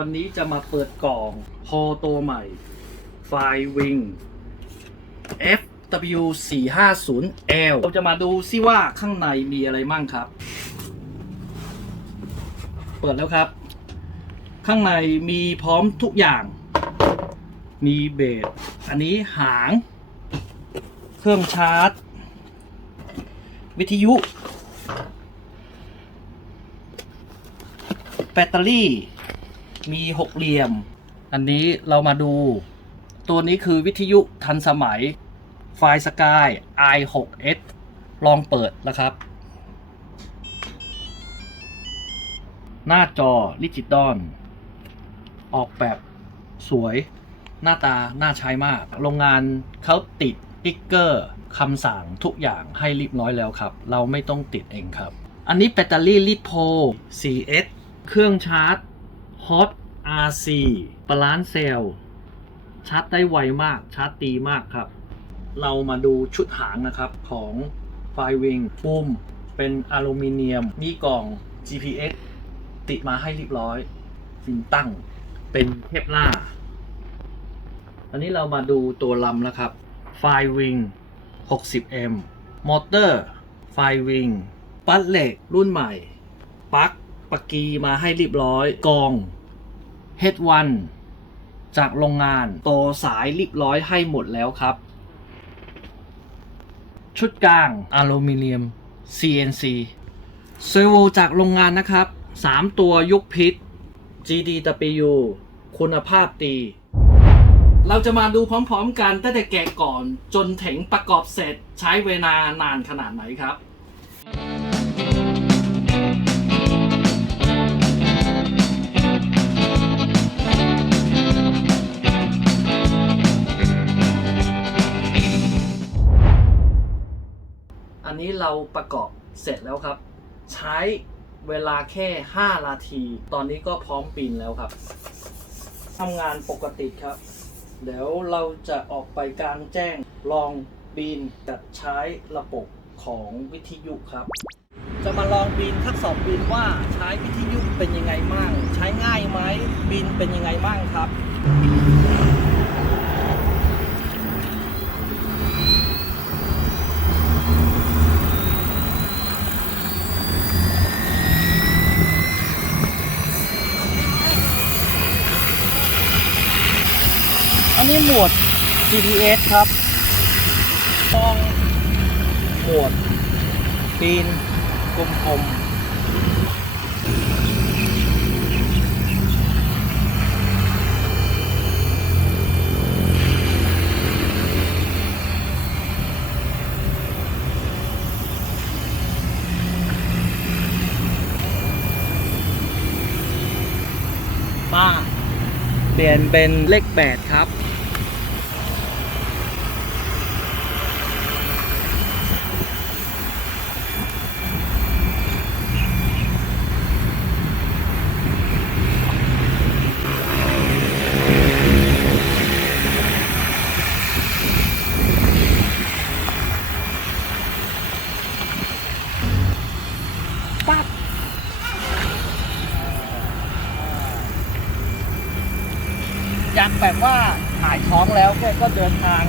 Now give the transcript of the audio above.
วันนี้จะมาเปิดกล่องฮอตัวใหม่ไฟวิง FW450L เราจะมาดูซิว่าข้างในมีอะไรมั่งครับ เปิดแล้วครับ ข้างในมีพร้อมทุกอย่าง มีเบสอันนี้หาง เครื่องชาร์จ วิทยุ แบตเตอรี่ มีหกเหลี่ยม อันนี้เรามาดู ตัวนี้คือวิทยุทันสมัยไฟสกาย i6s ลองเปิดนะครับ หน้าจอดิจิตอลออกแบบสวยหน้าตา น่าใช้มาก โรงงานเขาติดติ๊กเกอร์คำสั่งทุกอย่างให้เรียบร้อยแล้วครับ เราไม่ต้องติดเองครับ อันนี้แบตเตอรี่ลิโพ 4S เครื่องชาร์จ Hot RC บาลานซ์เซลชาร์จได้ไวมาก ชาร์จตีมากครับ เรามาดูชุดหางนะครับของไฟวิงปุ่มเป็นอลูมิเนียม มีกล่อง GPS ติดมาให้เรียบร้อยฟินตั้งเป็นเทปล่าอันนี้เรามาดูตัวลำแล้วครับไฟวิง 60M มอเตอร์ไฟวิง ปัดเหล็กรุ่นใหม่ปลั๊ก ปากกีมาให้เรียบร้อยกอง H1 จากโรงงานต่อสายเรียบร้อยให้หมดแล้วครับ ชุดกลางอลูมิเนียม CNC เซอร์โวจากโรงงานนะครับ 3 ตัวยุคพิษ GDW คุณภาพดี เราจะมาดูพร้อมๆกันตั้งแต่แกะก่อนจนถึงประกอบเสร็จใช้เวลานานขนาดไหนครับ นี้เราประกอบเสร็จแล้วครับ ใช้เวลาแค่ 5 นาที ตอนนี้ก็พร้อมปีนแล้วครับทำงานปกติครับ เดี๋ยวเราจะออกไปกลางแจ้งลองบินกับใช้ระบบของวิทยุครับ จะมาลองบินทักสอบบินว่าใช้วิทยุเป็นยังไงมั่งใช้ง่ายไหมบินเป็นยังไงมั่งครับ อันนี้หมวด GPS ครับต้องหมวดปีนกลมๆป้า เปลี่ยนเป็นเลขแปดครับ ปั๊บ อยากแบบ ว่าหายท้องแล้วแกก็เดินทาง